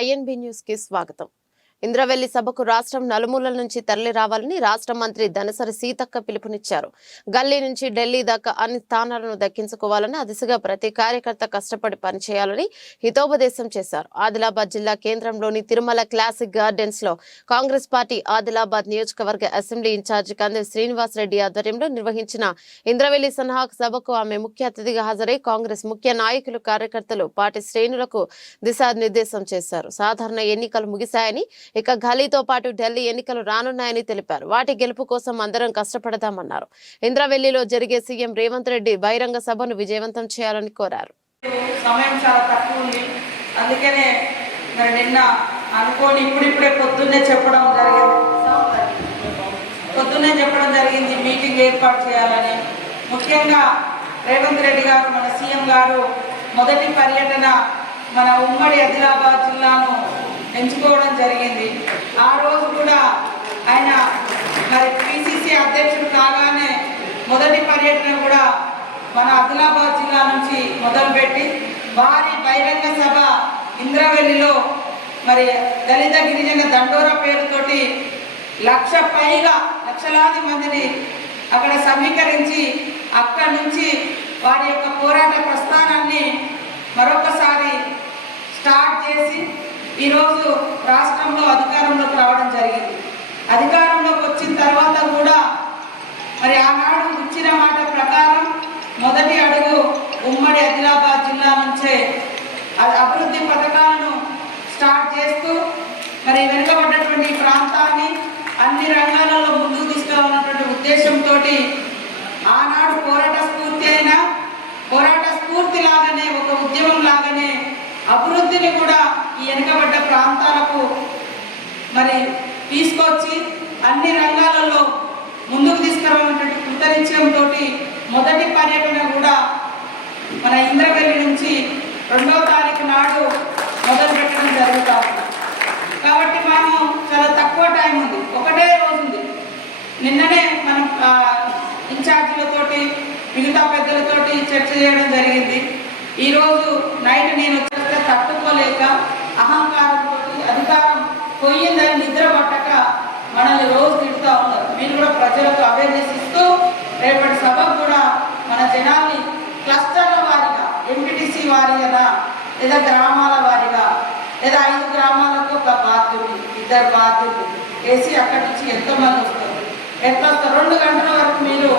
INB news కి స్వాగతం. ఇంద్రవెల్లి సభకు రాష్ట్రం నలుమూలల నుంచి తరలి రావాలని రాష్ట్ర మంత్రి ధనసరి సీతక్క పిలుపునిచ్చారు. గల్లీ నుంచి ఢిల్లీ దాకా అన్ని స్థానాలను దక్కించుకోవాలని ఆ దిశగా ప్రతి కార్యకర్త కష్టపడి పనిచేయాలని హితోపదేశం చేశారు. ఆదిలాబాద్ జిల్లా కేంద్రంలోని తిరుమల క్లాసిక్ గార్డెన్స్ లో కాంగ్రెస్ పార్టీ ఆదిలాబాద్ నియోజకవర్గ అసెంబ్లీ ఇన్ఛార్జి కంది శ్రీనివాస్ రెడ్డి ఆధ్వర్యంలో నిర్వహించిన ఇంద్రవెల్లి సన్నాహక సభకు ఆమె ముఖ్య అతిథిగా హాజరై కాంగ్రెస్ ముఖ్య నాయకులు కార్యకర్తలు పార్టీ శ్రేణులకు దిశానిర్దేశం చేశారు. సాధారణ ఎన్నికలు ముగిశాయని ఇక గల్లీతో పాటు ఢిల్లీ ఎన్నికలు రానున్నాయని తెలిపారు. వాటి గెలుపు కోసం అందరం కష్టపడదామన్నారు. ఇంద్రవెల్లిలో జరిగే సీఎం రేవంత్ రెడ్డి బహిరంగ సభను విజయవంతం చేయాలని కోరారు. సమయం చాలా తక్కువ ఉంది, అందుకనే మరి నిన్న అనుకోని ఇప్పుడిప్పుడే పొద్దున్నే చెప్పడం జరిగింది మీటింగ్ ఏర్పాటు చేయాలని. ముఖ్యంగా రేవంత్ రెడ్డి గారు మన సీఎం గారు మొదటి పర్యటన మన ఉమ్మడి ఆదిలాబాద్ జిల్లాను ఎంచుకోవడం జరిగింది. ఆ రోజు కూడా ఆయన మరి పిసిసి అధ్యక్షుడు కాగానే మొదటి పర్యటన కూడా మన ఆదిలాబాద్ జిల్లా నుంచి మొదలుపెట్టి భారీ బహిరంగ సభ ఇంద్రవెల్లిలో మరి దళిత గిరిజన దండోరా పేరుతోటి లక్షలాది మందిని అక్కడ సమీకరించి అక్కడి నుంచి వారి యొక్క పోరాట ప్రస్థానాన్ని మరొకసారి స్టార్ట్ చేసి ఈరోజు రాష్ట్రంలో అధికారంలోకి రావడం జరిగింది. అధికారంలోకి వచ్చిన తర్వాత కూడా మరి ఆనాడు ఇచ్చిన మాట ప్రకారం మొదటి అడుగు ఉమ్మడి ఆదిలాబాద్ జిల్లా నుంచే అభివృద్ధి పథకాలను స్టార్ట్ చేస్తూ మరి వెనుకబడ్డటువంటి ప్రాంతాన్ని అన్ని రంగాలలో ముందుకు తీసుకురావాలన్నటువంటి ఉద్దేశంతో ఆనాడు పోరాట స్ఫూర్తి లాగానే ఒక ఉద్యమం లాగానే అభివృద్ధిని కూడా ఈ వెనుకబడ్డ ప్రాంతాలకు మరి తీసుకొచ్చి అన్ని రంగాలలో ముందుకు తీసుకురావాలన్నటువంటి కృతనిశ్చయంతో మొదటి పర్యటన కూడా మన ఇంద్రవెల్లి నుంచి 2వ తారీఖు నాడు మొదలు పెట్టడం జరుగుతూ ఉంది. కాబట్టి మనము చాలా తక్కువ టైం ఉంది, ఒకటే రోజు ఉంది. నిన్ననే మనం ఇన్ఛార్జీలతోటి మిగతా పెద్దలతోటి చర్చ చేయడం జరిగింది. ఈరోజు నైట్ నేను వచ్చేస్తే తట్టుకోలేక అహంకారంతో అధికారం పోయిందని నిద్ర పట్టక మనల్ని రోజు తిడుతూ ఉన్నారు. మీరు కూడా ప్రజలకు అవేర్నెస్ ఇస్తూ రేపటి సభకు కూడా మన జనాల్ని క్లస్టర్ల వారిగా ఎంపీటీసీ వారిగా లేదా గ్రామాల వారిగా లేదా 5 గ్రామాలకు ఒక బాధ్యులు 2 బాధ్యులు వేసి అక్కడి నుంచి ఎంతమంది వస్తారు, ఎట్లా వస్తారు 2 గంటల వరకు మీరు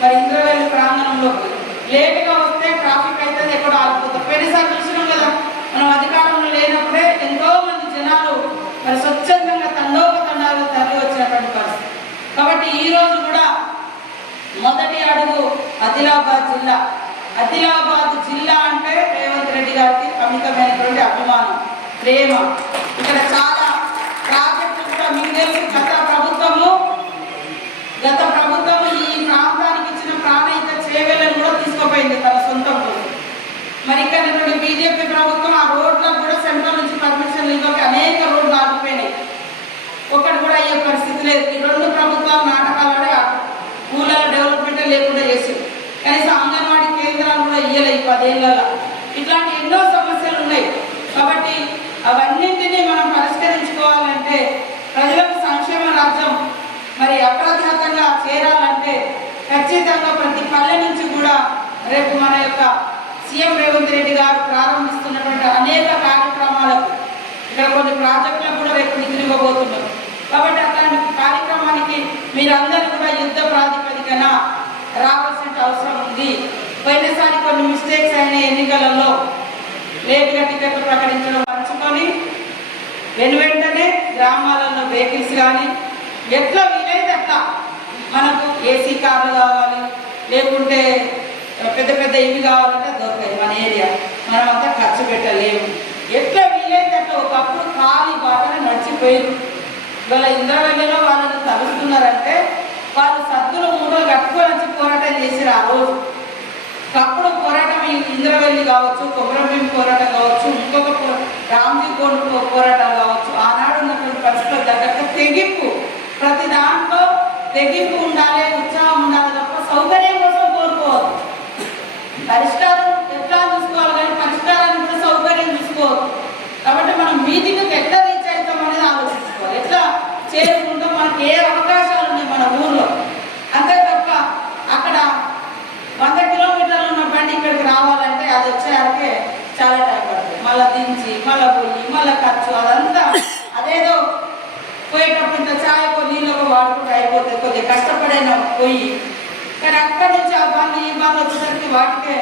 మరి ఇంద్రవెల్లి ప్రాంగణంలోకి లేటుగా వస్తే ట్రాఫిక్ అయితే ఎక్కడో ఆగిపోతారు. పెద్దసారి చూసినాం కదా, మనం అధికారంలో లేనప్పుడే ఎంతో మంది జనాలు మరి స్వచ్ఛందంగా తండోపతండాలు తరలి వచ్చినటువంటి పరిస్థితి. కాబట్టి ఈ రోజు కూడా మొదటి అడుగు ఆదిలాబాద్ జిల్లా అంటే రేవంత్ రెడ్డి గారికి అమితమైనటువంటి అభిమానం, ప్రేమ. ఇక్కడ చాలా ప్రాజెక్టులు కూడా మీకు తెలుసు. గత ప్రభుత్వము ఈ ప్రాంతానికి ఇచ్చిన ప్రాణహిత చేవేలను కూడా తీసుకుపోయింది తన సొంతం కోసం. మరి ఇక్కడ బీజేపీ ప్రభుత్వం ఆ రోడ్లకు కూడా సెంట్రల్ నుంచి పర్మిషన్ ఇవ్వక అనేక రోడ్లు ఆగిపోయినాయి. ఒకటి కూడా అయ్యే పరిస్థితి లేదు. ఈ 2 ప్రభుత్వాలు నాటకాలనే ఊళ్ళ డెవలప్మెంట్ లేకుండా చేసింది. కనీసం అంగన్వాడీ కేంద్రాలు కూడా ఇయ్యలేదు 10 ఏళ్ళలో. ఇట్లాంటి ఎన్నో సమస్యలు ఉన్నాయి. కాబట్టి అవన్నింటినీ మనం పరిష్కరించుకోవాలంటే ప్రజలకు సంక్షేమ రాజ్యం మరి అప్రతిహతంగా చేరాలంటే ఖచ్చితంగా ప్రతి పల్లె నుంచి కూడా రేపు మన యొక్క సీఎం రేవంత్ రెడ్డి గారు ప్రారంభిస్తున్నటువంటి అనేక కార్యక్రమాలకు ఇక్కడ కొన్ని ప్రాజెక్టులకు కూడా రేపు నిధులు ఇవ్వబోతున్నారు. కాబట్టి అట్లాంటి కార్యక్రమానికి మీరందరూ కూడా యుద్ధ ప్రాతిపదికన రావాల్సిన అవసరం ఉంది. పోయినసారి కొన్ని మిస్టేక్స్ అయిన ఎన్నికలలో లేటుగా టికెట్లు ప్రకటించడం పంచుకొని వెంటనే గ్రామాలలో వెహికల్స్ కానీ ఎట్లా వీలైతే అట్లా మనకు ఏసీ కార్లు కావాలి, లేకుంటే పెద్ద ఇవి కావాలంటే దొరకాయి. మన ఏరియా మనం అంతా ఖర్చు పెట్టలేము. ఎట్లా వీలైతే అట్లా ఒకప్పుడు ఖాళీ బాటనే నడిచిపోయారు. ఇవాళ ఇంద్రవెల్లిలో వాళ్ళని తలుస్తున్నారంటే వాళ్ళు సద్దులు 3 రోజులు కట్టుకొని వచ్చి పోరాటం చేసారు. ఆ రోజు అప్పుడు పోరాటం ఇంద్రవెల్లి కావచ్చు, కొమరంభీం పోరాటం కావచ్చు, ఇంకొక రామ్జీ కోండ్ పోరాటం కావచ్చు, ఆనాడు ఉన్నటువంటి పరిస్థితులు తగ్గట్టు తెగింపు, ప్రతి దాంట్లో తెగింపు ఉండాలి, ఉత్సాహం ఉండాలి తప్ప సౌకర్యం కోసం కోరుకోవద్దు. పరిష్కారం ఎట్లా చూసుకోవాలి కానీ పరిష్కారం సౌకర్యం చూసుకోవద్దు. కాబట్టి మనం మీటింగ్ మళ్ళీ దించి మళ్ళీ పోయి మళ్ళీ ఖర్చు అదంతా అదేదో పోయేటప్పుడు ఇంత ఛాయ్ నీళ్ళకు వాడుకుంటూ అయిపోతుంది, కొద్దిగా కష్టపడైనా పోయి. కానీ అక్కడి నుంచి ఆ బండ్లు ఈ బండ్లు వచ్చేసరికి వాటికే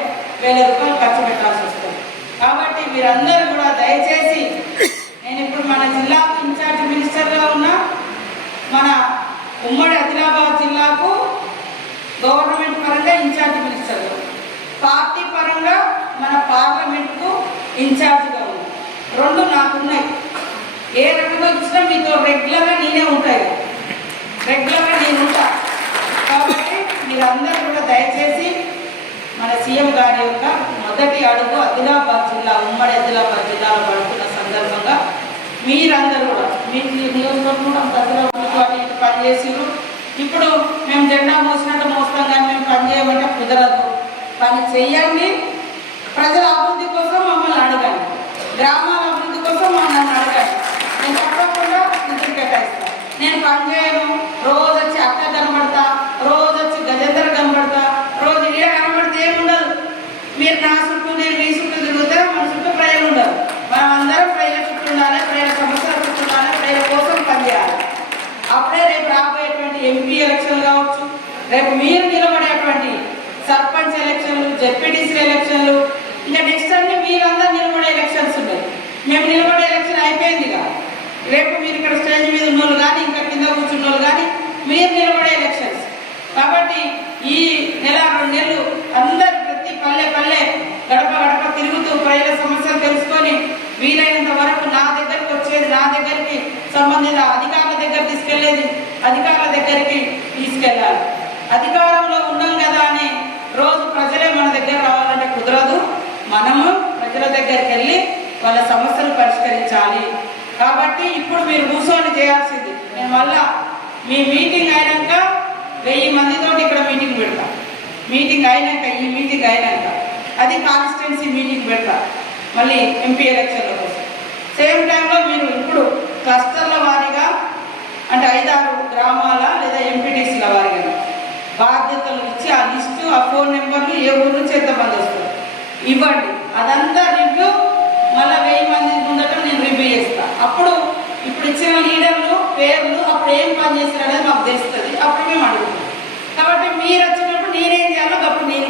1000 రూపాయలు ఖర్చు పెట్టాల్సి వస్తుంది. కాబట్టి మీరందరూ కూడా దయచేసి, నేను ఇప్పుడు మన జిల్లాకు ఇన్ఛార్జ్ మినిస్టర్గా ఉన్నా, మన ఉమ్మడి ఆదిలాబాద్ జిల్లాకు గవర్నమెంట్ పరంగా ఇన్ఛార్జ్ మినిస్టర్గా, పార్టీ పరంగా మన పార్లమెంట్కు ఇన్ఛార్జ్గా ఉంది. 2 నాకున్నాయి. ఏ రకంగా ఇచ్చినా మీతో రెగ్యులర్గా నేనే ఉంటాయి, రెగ్యులర్గా నేను ఉంటా. కాబట్టి మీరందరూ కూడా దయచేసి మన సీఎం గారి యొక్క మొదటి అడుగు ఆదిలాబాద్ జిల్లా, ఉమ్మడి ఆదిలాబాద్ జిల్లాలో పడుతున్న సందర్భంగా మీరందరూ కూడా మీ నియోజకవర్గం ఆదిలాబాద్ పనిచేసారు. ఇప్పుడు మేము జెండా మోసినట్టు మోస్తాం, కానీ మేము పని చేయమంటే కుదరదు. పని చేయండి, ప్రజల అభివృద్ధి కోసం మమ్మల్ని అడగండి, గ్రామాల అభివృద్ధి కోసం మమ్మల్ని అడగండి. నేను తప్పకుండా నిధులు కేటాయిస్తాను. నేను పని చేయను, రోజు వచ్చి అక్క కనబడతా, రోజు వచ్చి గజేందర్ కనబడతా, రోజు ఏ కనబడితే ఏముండదు. మీరు నా చుట్టూ, నేను మీ చుట్టూ తిరుగుతా, మన చుట్టూ ప్రజలు ఉండదు. మనం అందరం ప్రజల చుట్టూ ఉండాలి, ప్రజల సమస్యల చుట్టూ ఉండాలి, ప్రజల కోసం పనిచేయాలి. అప్పుడే రేపు రాబోయేటువంటి ఎంపీ ఎలక్షన్లు కావచ్చు, రేపు మీరు నిలబడేటువంటి సర్పంచ్ ఎలక్షన్లు, జెడ్పీటీసీ ఎలక్షన్లు, ఇంకా నెక్స్ట్ అన్ని మీరందరూ నిలబడే ఎలక్షన్స్ ఉన్నాయి. మేము నిలబడే ఎలక్షన్ అయిపోయింది కదా, రేపు మీరు ఇక్కడ స్టేజ్ మీద ఉన్నోళ్ళు కానీ, ఇంకా కింద కూర్చున్న వాళ్ళు కానీ, మీరు నిలబడే ఎలక్షన్స్. కాబట్టి ఈ నెల 2 నెలలు అందరు ప్రతి పల్లె పల్లె గడప గడప తిరుగుతూ ప్రజల సమస్యలు తెలుసుకొని వీలైనంత వరకు నా దగ్గరికి వచ్చేది, నా దగ్గరికి సంబంధిత అధికారుల దగ్గర తీసుకెళ్లేది అధికారుల దగ్గరికి తీసుకెళ్ళాలి. అధికారంలో ఉన్నాం కదా అని రోజు ప్రజలే మన దగ్గర రావాలంటే కుదరదు. మనము ప్రజల దగ్గరికి వెళ్ళి వాళ్ళ సమస్యలు పరిష్కరించాలి. కాబట్టి ఇప్పుడు మీరు కూర్చొని చేయాల్సింది, నేను మళ్ళా మీ మీటింగ్ అయినాక 1000 మందితో ఇక్కడ మీటింగ్ పెడతా. మీటింగ్ అయినాక, ఈ మీటింగ్ అయినాక అది కాన్స్టిట్యున్సీ మీటింగ్ పెడతా, మళ్ళీ ఎంపీ ఎలక్షన్ల కోసం. సేమ్ టైంలో మీరు ఇప్పుడు క్లస్టర్ల వారీగా, అంటే 5-6 గ్రామాల లేదా ఎంపీటీసీల వారీగా బాధ్యతలు ఇచ్చి ఆ లిస్టు, ఆ ఫోన్ నెంబర్లు, ఏ ఊరు నుంచి ఎంతమంది వస్తారు ఇవ్వండి. అదంతా రివ్యూ మళ్ళీ 1000 మంది ముందట నేను రివ్యూ చేస్తాను. అప్పుడు ఇప్పుడు ఇచ్చిన లీడర్లు పేర్లు అప్పుడు ఏం పని చేస్తారు అనేది మాకు తెలుస్తుంది, అప్పుడు మేము అడుగుతాం. కాబట్టి మీరు వచ్చినప్పుడు నేనేం చేయాలో అప్పుడు నేను